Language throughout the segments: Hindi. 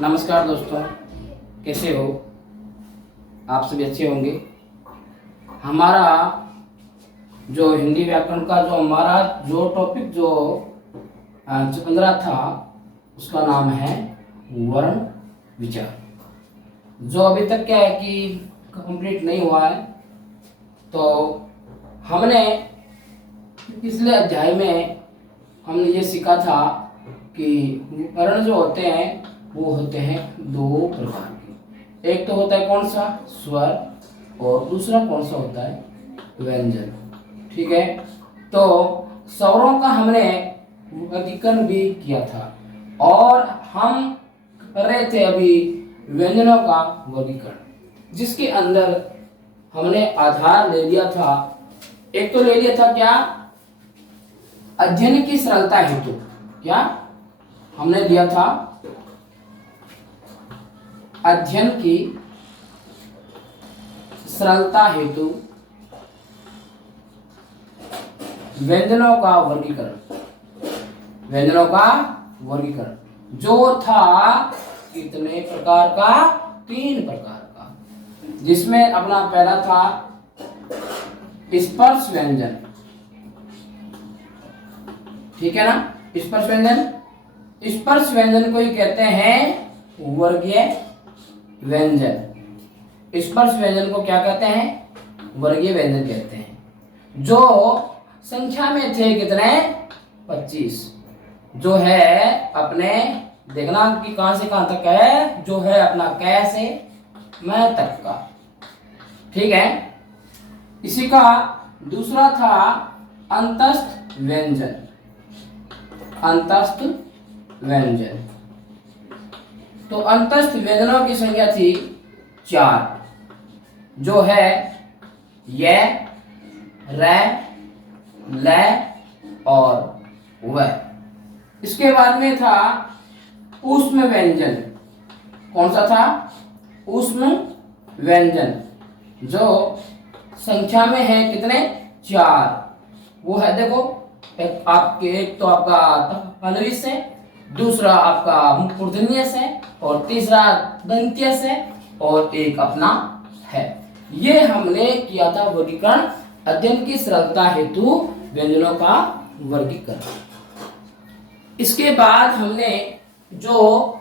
नमस्कार दोस्तों, कैसे हो? आप सभी अच्छे होंगे। हमारा जो हिंदी व्याकरण का हमारा टॉपिक चल रहा था उसका नाम है वर्ण विचार, जो अभी तक क्या है कि कंप्लीट नहीं हुआ है। तो हमने पिछले अध्याय में हमने ये सीखा था कि वर्ण जो होते हैं वो होते हैं दो प्रकार के। एक तो होता है कौन सा? स्वर, और दूसरा कौन सा होता है? व्यंजन। ठीक है, तो स्वरों का हमने वर्गीकरण भी किया था और हम कर रहे थे अभी व्यंजनों का वर्गीकरण, जिसके अंदर हमने आधार ले लिया था। एक तो ले लिया था क्या? अध्ययन की सरलता हेतु। क्या हमने लिया था? अध्ययन की सरलता हेतु व्यंजनों का वर्गीकरण। व्यंजनों का वर्गीकरण जो था कितने प्रकार का? 3 प्रकार का, जिसमें अपना पहला था स्पर्श व्यंजन। ठीक है ना? स्पर्श व्यंजन। स्पर्श व्यंजन को ही कहते हैं वर्गीय व्यंजन। स्पर्श व्यंजन को क्या कहते हैं? वर्गीय व्यंजन कहते हैं। जो संख्या में थे कितने? 25। जो है अपने देखना कि कहां से कहां तक है, जो है अपना कै से मैं तक का। ठीक है। इसी का दूसरा था अंतस्थ व्यंजन। अंतस्थ व्यंजन, तो अंतस्थ व्यंजनों की संख्या थी 4, जो है य, र, ल और व। इसके बाद में था ऊष्म व्यंजन। कौन सा था? ऊष्म व्यंजन, जो संख्या में है कितने? 4। वो है देखो, एक तो आपका पलवी से, दूसरा आपका मूर्धन्य से, और तीसरा दंत्य से, और एक अपना है। ये हमने किया था वर्गीकरण, अध्ययन की सरलता हेतु व्यंजनों का वर्गीकरण। इसके बाद हमने जो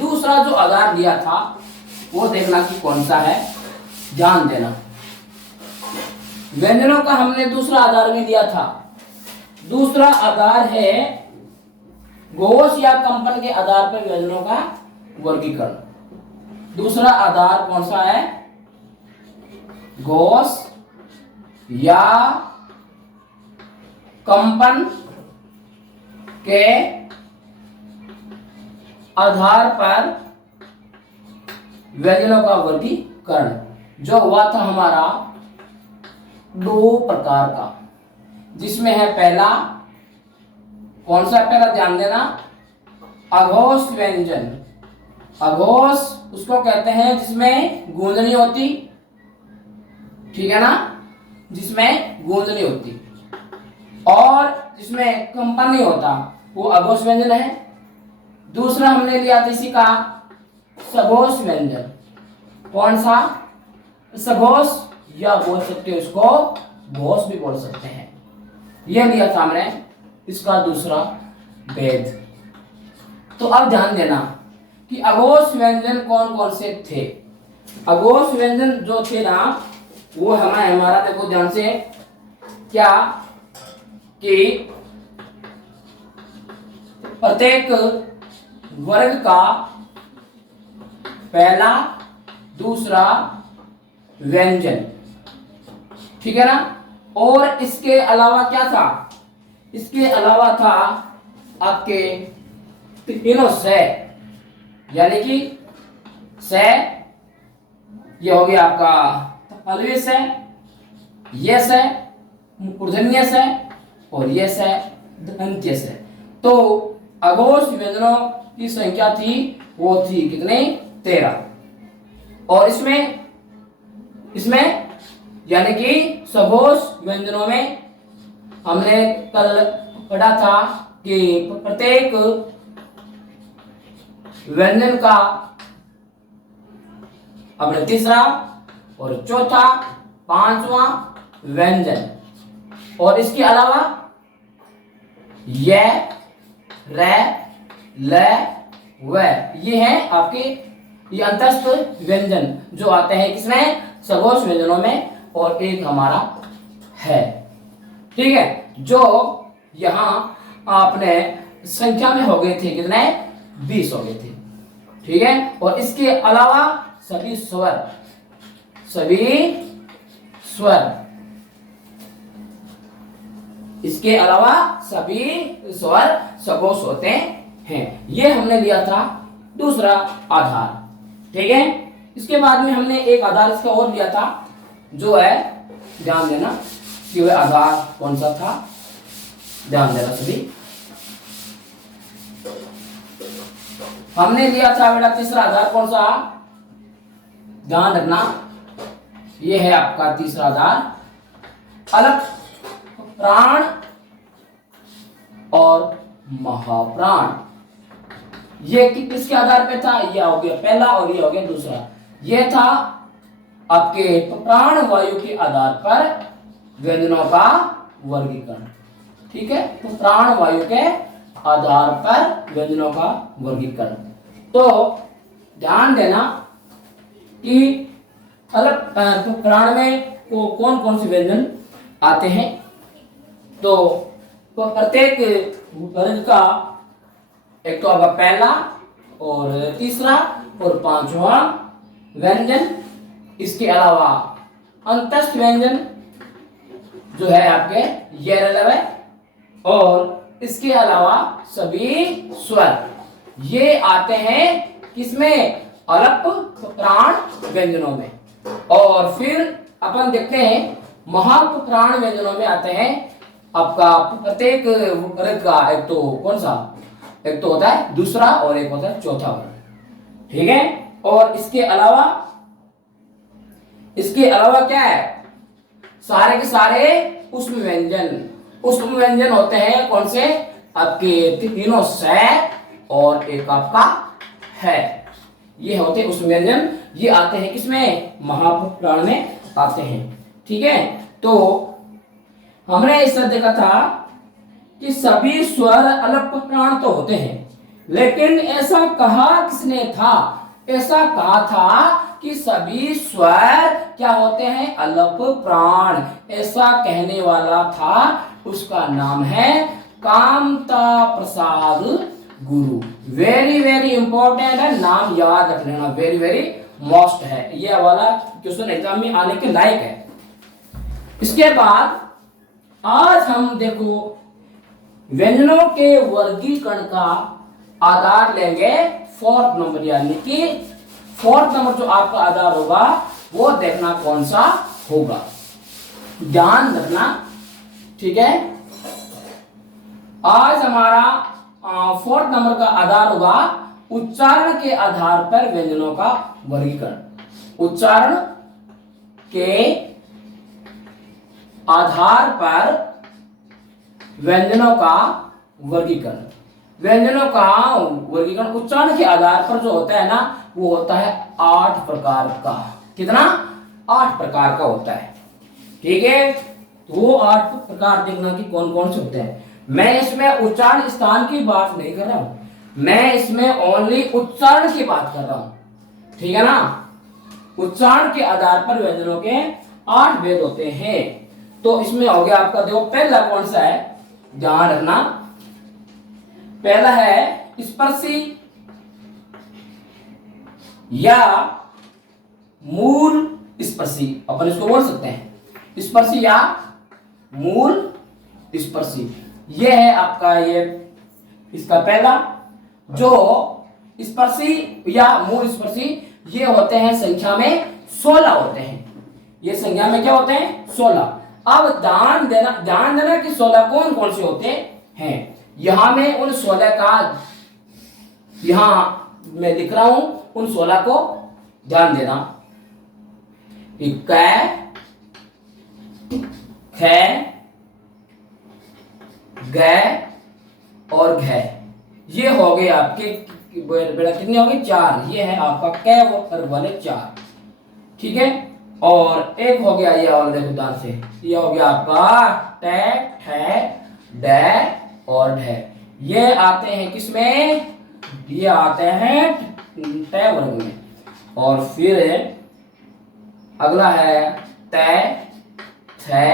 दूसरा जो आधार लिया था वो देखना कि कौन सा है, ध्यान देना। व्यंजनों का हमने दूसरा आधार भी लिया था। दूसरा आधार है घोष या कंपन के आधार पर व्यंजनों का वर्गीकरण। दूसरा आधार कौन सा है? घोष या कंपन के आधार पर व्यंजनों का वर्गीकरण, जो हुआ था हमारा 2 प्रकार का, जिसमें है पहला कौन सा? पहला ध्यान देना, अघोष व्यंजन। अघोष उसको कहते हैं जिसमें गूंज नहीं होती। ठीक है ना? जिसमें गूंज नहीं होती और जिसमें कंपन नहीं होता, वो अघोष व्यंजन है। दूसरा हमने लिया था इसी का सघोष व्यंजन। कौन सा? सघोष, या बोल सकते हो इसको घोष भी बोल सकते हैं। यह लिया था हमने इसका दूसरा भेद। तो अब ध्यान देना कि अघोष व्यंजन कौन कौन से थे। अघोष व्यंजन जो थे ना, वो हमारा देखो ध्यान से, क्या कि प्रत्येक वर्ग का पहला दूसरा व्यंजन। ठीक है ना? और इसके अलावा क्या था? इसके अलावा था आपके तीनों से, यानी कि से, ये हो गया आपका पलवी से, ये से मूर्धन्य से, और ये से दंत्य से। तो अघोष व्यंजनों की संख्या थी, वो थी कितने? 13। और इसमें यानी कि सघोष व्यंजनों में हमने कल पढ़ा था कि प्रत्येक व्यंजन का अपने तीसरा और चौथा, पांचवा व्यंजन। और इसके अलावा य, र, ल, व, ये हैं आपके ये अंतस्थ व्यंजन जो आते हैं किसमें, सघोष व्यंजनों में। और एक हमारा है, ठीक है, जो यहां आपने संख्या में हो गए थे कितने, 20 हो गए थे, ठीक है। और इसके अलावा सभी स्वर इसके अलावा सभी स्वर सघोष होते हैं। ये हमने लिया था दूसरा आधार, ठीक है। इसके बाद में हमने एक आधार इसका और लिया था, जो है ध्यान देना कि वह आधार कौन सा था, ध्यान देना सभी। हमने लिया था बेटा तीसरा आधार कौन सा, ध्यान रखना, यह है आपका तीसरा आधार, अलप प्राण और महाप्राण। ये किसके आधार पे था, यह हो गया पहला और यह हो गया दूसरा। यह था आपके प्राण वायु के आधार पर व्यंजनों का वर्गीकरण, ठीक है। तो प्राण वायु के आधार पर व्यंजनों का वर्गीकरण। तो ध्यान देना कि अलग तो प्राण में तो कौन कौन से व्यंजन आते हैं, तो प्रत्येक वर्ग का एक तो आपका पहला और तीसरा और पांचवा व्यंजन। इसके अलावा अंतस्थ व्यंजन जो है आपके ये, और इसके अलावा सभी स्वर ये आते हैं किसमें, अलप प्राण व्यंजनों में। और फिर अपन देखते हैं महाप्राण व्यंजनों में आते हैं आपका प्रत्येक वर्ग का एक तो कौन सा, एक तो होता है दूसरा और एक होता है चौथा वर्ग, ठीक है। और इसके अलावा क्या है, सारे के सारे उष्म व्यंजन होते हैं कौन से, आपके तीनों से और एक आपका है, ये होते हैं उष्म व्यंजन। ये आते हैं किसमें, महाप्राण में आते हैं, ठीक है। तो हमने इस तरह देखा था कि सभी स्वर अलप प्राण तो होते हैं, लेकिन ऐसा कहा किसने था, ऐसा कहा था कि सभी स्वर क्या होते हैं, अलप प्राण। ऐसा कहने वाला था, उसका नाम है कामता प्रसाद गुरु। वेरी वेरी इंपॉर्टेंट है, नाम याद रख लेना, वेरी वेरी मोस्ट है, ये वाला क्वेश्चन एग्जाम में आने के लायक है। इसके बाद आज हम देखो व्यंजनों के वर्गीकरण का आधार लेंगे फोर्थ नंबर, यानी कि फोर्थ नंबर जो आपका आधार होगा वो देखना कौन सा होगा, ध्यान रखना, ठीक है। आज हमारा फोर्थ नंबर का आधार होगा उच्चारण के आधार पर व्यंजनों का वर्गीकरण। उच्चारण के आधार पर व्यंजनों का वर्गीकरण। व्यंजनों का वर्गीकरण उच्चारण के आधार पर जो होता है ना, वो होता है 8 प्रकार का। कितना, 8 प्रकार का होता है, ठीक है। तो वो 8 प्रकार देखना कि कौन कौन से होते हैं। मैं इसमें उच्चारण स्थान की बात नहीं कर रहा हूं, मैं इसमें ओनली उच्चारण की बात कर रहा हूं, ठीक है ना। उच्चारण के आधार पर व्यंजनों के 8 भेद होते हैं। तो इसमें हो गया आपका, देखो पहला कौन सा है, ध्यान रखना, पहला है स्पर्शी या मूल स्पर्शी, अपन इसको बोल सकते हैं स्पर्शी या मूल स्पर्शी। ये है आपका, ये इसका पहला जो स्पर्शी या मूल स्पर्शी, ये होते हैं संख्या में 16 होते हैं। ये संख्या में क्या होते हैं, 16। अब ध्यान देना कि 16 कौन कौन से होते हैं। यहां में उन 16 का, यहां मैं लिख रहा हूं उन 16 को, ध्यान देना। कै, ख, ग और घ, ये हो गए आपके बेटा कितनी होगी 4। ये है आपका कै वर्ग वाले 4। ठीक है। और एक हो गया ये और देखो ध्यान से, ये हो गया आपका टै ठै डै और ढै। ये आते हैं किसमें, ये आते हैं टै वर्ग में। और फिर अगला है तै थै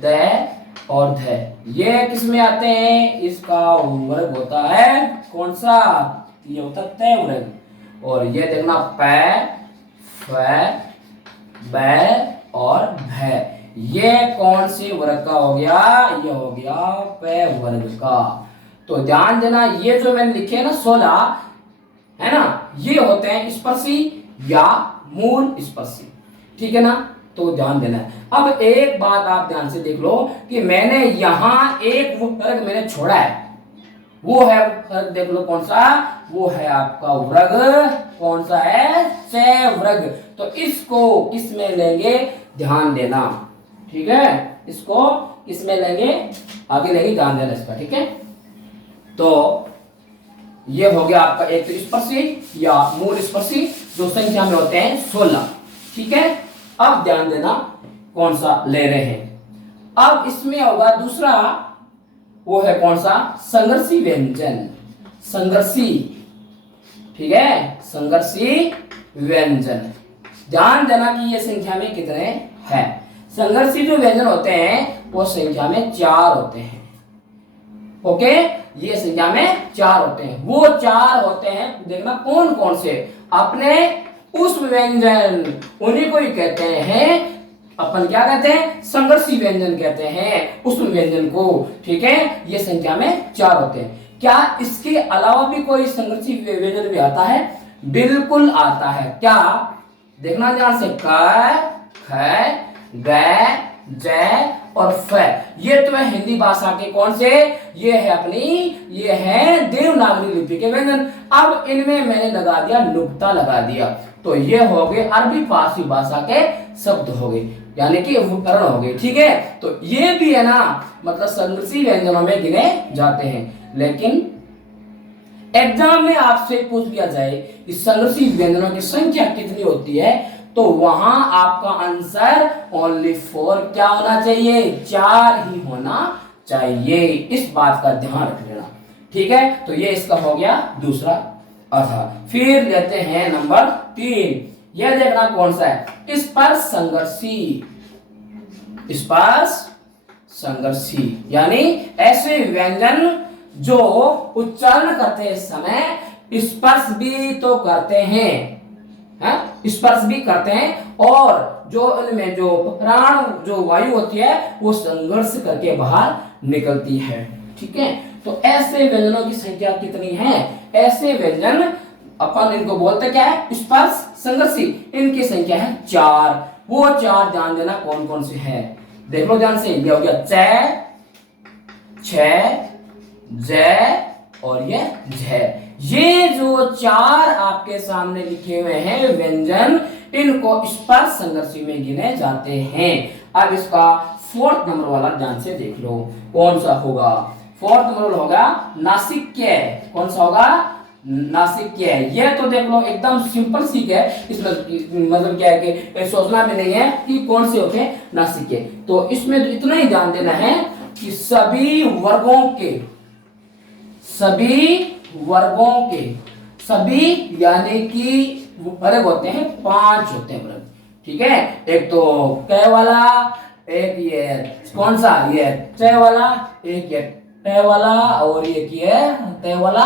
दै और धै। ये किसमें आते हैं, इसका वर्ग होता है कौन सा, ये होता है तै वर्ग। और ये देखना पै फै बै और भै, ये कौन से वर्ग का हो गया, ये हो गया पै वर्ग का। तो ध्यान देना ये जो मैंने लिखे है ना 16 है ना, ये होते हैं स्पर्शी या मूल स्पर्शी। ठीक है ना, तो ध्यान देना है। अब एक बात आप ध्यान से देख लो कि मैंने यहां एक वर्ग मैंने छोड़ा है, वो है वर्ग देख लो कौन सा, वो है आपका वर्ग कौन सा है, चै वर्ग। तो इसको किसमें लेंगे, ध्यान देना। ठीक है, इसको किसमें लेंगे, आगे लेंगे, ध्यान देना इसका। ठीक है, तो ये हो गया आपका एक तो स्पर्शी या मूल स्पर्शी जो संख्या में होते हैं 16। ठीक है, अब ध्यान देना कौन सा ले रहे हैं। अब इसमें होगा दूसरा, वो है कौन सा, संघर्षी व्यंजन, संघर्षी। ठीक है, संघर्षी व्यंजन। ध्यान देना कि ये संख्या में कितने हैं। संघर्षी जो व्यंजन होते हैं वो संख्या में 4 होते हैं। ओके, ये संख्या में 4 होते हैं। वो 4 होते हैं, देखना कौन कौन से, अपने उस व्यंजन, उन्हीं को ही कहते हैं अपन क्या कहते हैं, संघर्षी व्यंजन कहते हैं उस व्यंजन को। ठीक है, ये संख्या में 4 होते हैं। क्या इसके अलावा भी कोई संघर्षी व्यंजन भी आता है, बिल्कुल आता है। क्या, देखना ध्यान से, क ख ग जै और फ, ये तो है हिंदी भाषा के कौन से, ये है अपनी, ये है देवनागरी लिपि के व्यंजन। अब इनमें मैंने लगा दिया नुक्ता लगा दिया, तो ये हो गए अरबी फारसी भाषा के शब्द हो गए, यानी कि उपकरण हो गए। ठीक है, तो ये भी है ना, मतलब संघर्षी व्यंजनों में गिने जाते हैं। लेकिन एग्जाम में आपसे पूछ लिया जाए कि संघर्षी व्यंजनों की संख्या कितनी होती है, तो वहां आपका आंसर ओनली 4 क्या होना चाहिए, 4 ही होना चाहिए। इस बात का ध्यान रख लेना। ठीक है, तो ये इसका हो गया दूसरा अर्थ। फिर लेते हैं नंबर 3, यह देखना कौन सा है, स्पर्श संघर्षी। स्पर्श संघर्षी यानी ऐसे व्यंजन जो उच्चारण करते समय स्पर्श भी तो करते हैं, स्पर्श भी करते हैं, और जो उनमें जो प्राण जो वायु होती है वो संघर्ष करके बाहर निकलती है। ठीक है, तो ऐसे व्यंजनों की संख्या कितनी है, ऐसे व्यंजन अपन इनको बोलते क्या है, स्पर्श संघर्षी। इनकी संख्या है 4। वो 4 ध्यान देना कौन कौन से है, देख लो ध्यान से। ये हो गया चै छै जै और ये झै। ये जो 4 आपके सामने लिखे हुए हैं व्यंजन, इनको स्पर्श संघर्षी में गिने जाते हैं। अब इसका 4th नंबर वाला ध्यान से देख लो कौन सा होगा। 4th नंबर होगा नासिक्य। कौन सा होगा, नासिक्य। ये तो देख लो एकदम सिंपल सीख है, इसमें मतलब क्या है कि सोचना भी नहीं है कि कौन से होते हैं नासिक्य। तो इसमें तो इतना ही ध्यान देना है कि सभी वर्गों के, सभी यानी कि वर्ग होते हैं 5 होते हैं वर्ग। ठीक है, एक तो कै वाला, एक ये कौन सा, ये चै वाला, एक ये टै वाला, और एक ये तै वाला,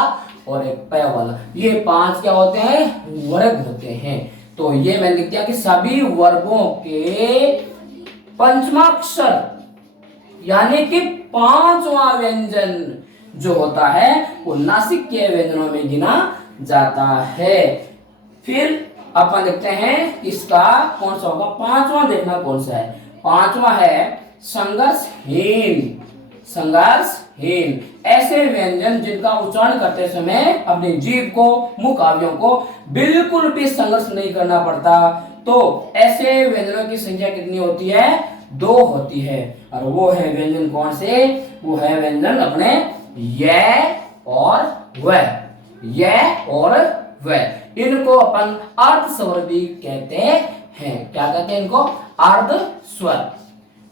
और एक पै वाला। ये 5 क्या होते हैं, वर्ग होते हैं। तो ये मैंने लिख दिया कि सभी वर्गों के पंचमाक्षर यानी कि 5वां व्यंजन जो होता है वो नासिक्य व्यंजनों में गिना जाता है। फिर अपन देखते हैं इसका कौन सा होगा, 5वां देखना कौन सा है। 5वां है संघर्षहीन। संघर्षहीन ऐसे व्यंजन जिनका उच्चारण करते समय अपनी जीभ को, मुख आवयों को बिल्कुल भी संघर्ष नहीं करना पड़ता, तो ऐसे व्यंजनों की संख्या कितनी होती है, 2 होती है। और वो है व्यंजन कौन से, वो है व्यंजन अपने य और व। ये और वह, इनको अपन अर्ध स्वर भी कहते हैं। क्या कहते हैं इनको? अर्ध स्वर।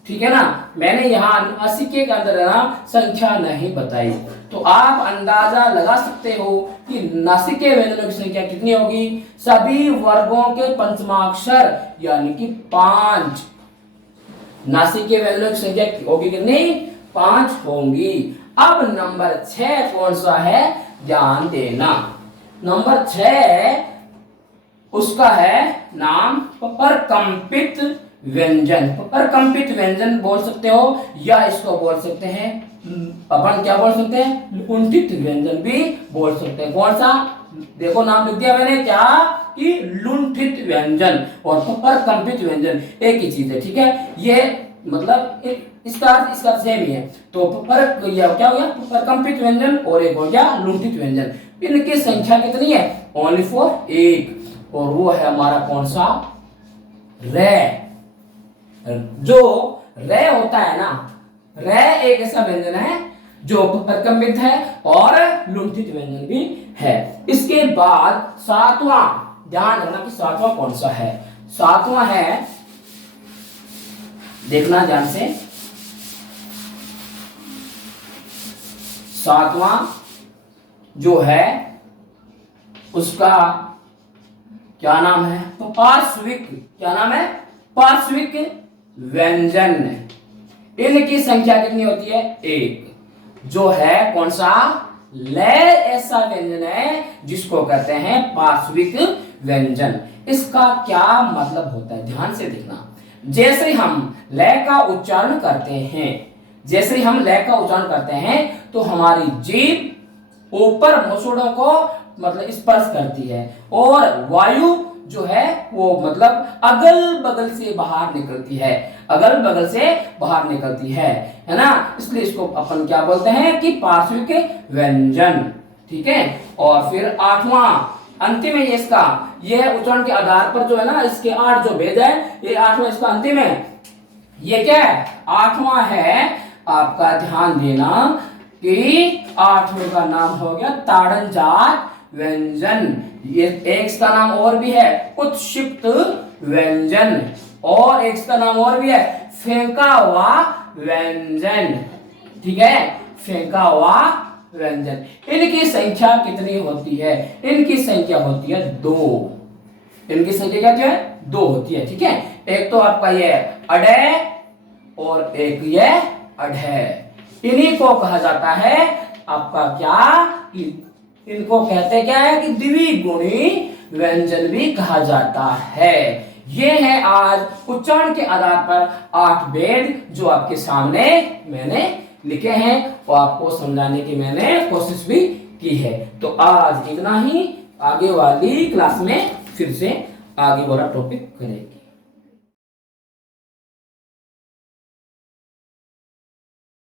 ठीक है ना। मैंने यहाँ नासिके के अंदर ना संख्या नहीं बताई, तो आप अंदाजा लगा सकते हो कि नासिके व्यंजनों की संख्या कितनी होगी। सभी वर्गों के पंचमाक्षर यानी कि 5 नासिके व्यंजनों की संख्या होगी कितनी? 5 होंगी। अब नंबर 6 कौन सा है, ध्यान देना। नंबर 6 उसका है नाम परकंपित व्यंजन। परकंपित व्यंजन बोल सकते हो, या इसको बोल सकते हैं अपन क्या बोल सकते हैं, लुंठित व्यंजन भी बोल सकते हैं। कौन सा? देखो नाम लिख दिया मैंने क्या, कि लुंठित व्यंजन और परकंपित व्यंजन एक ही चीज है। ठीक है, ये मतलब इसका सेम ही है। तो पर क्या हो गया, परकंपित व्यंजन, और एक हो गया लुंठित व्यंजन। इनकी संख्या कितनी है? ओनली फॉर 1, और वो है हमारा कौन सा? रे। जो रे होता है ना, रे एक ऐसा व्यंजन है जो परकंपित है और लुंठित व्यंजन भी है। इसके बाद 7वां, ध्यान रखना कि 7वां कौन सा है। 7वां है, देखना ध्यान से, 7वां जो है उसका क्या नाम है? तो पार्श्विक। क्या नाम है? पार्श्विक व्यंजन। इनकी संख्या कितनी होती है? 1। जो है कौन सा? लय ऐसा व्यंजन है जिसको कहते हैं पार्श्विक व्यंजन। इसका क्या मतलब होता है, ध्यान से देखना। जैसे हम लय का उच्चारण करते हैं, जैसे हम लय का उच्चारण करते हैं तो हमारी जीभ ऊपर मसूड़ों को मतलब स्पर्श करती है, और वायु जो है वो मतलब अगल बगल से बाहर निकलती है, अगल बगल से बाहर निकलती है ना। इसलिए इसको अपन क्या बोलते हैं कि पार्श्विक व्यंजन। ठीक है। और फिर 8वां अंतिम है इसका, यह उच्चारण के आधार पर जो है ना, इसके 8 जो भेद है, ये 8वां इसका अंतिम है। ये क्या है? 8वां है आपका, ध्यान देना कि 8वें का नाम हो गया ताड़न जात व्यंजन। ये एक का नाम और भी है उत्क्षिप्त व्यंजन, और एक का नाम और भी है फेंका हुआ व्यंजन। ठीक है, फेंका हुआ व्यंजन। इनकी संख्या कितनी होती है? इनकी संख्या होती है 2। इनकी संख्या क्या जो है? 2 होती है। ठीक है, एक तो आपका ये अडे और एक ये अढे। इन्हीं को कहा जाता है आपका क्या, कि इनको कहते क्या है कि द्विगुणी व्यंजन भी कहा जाता है। ये है आज उच्चारण के आधार पर 8 भेद जो आपके सामने मैंने लिखे हैं और आपको समझाने की मैंने कोशिश भी की है। तो आज इतना ही, आगे वाली क्लास में फिर से आगे वाला टॉपिक करेंगे।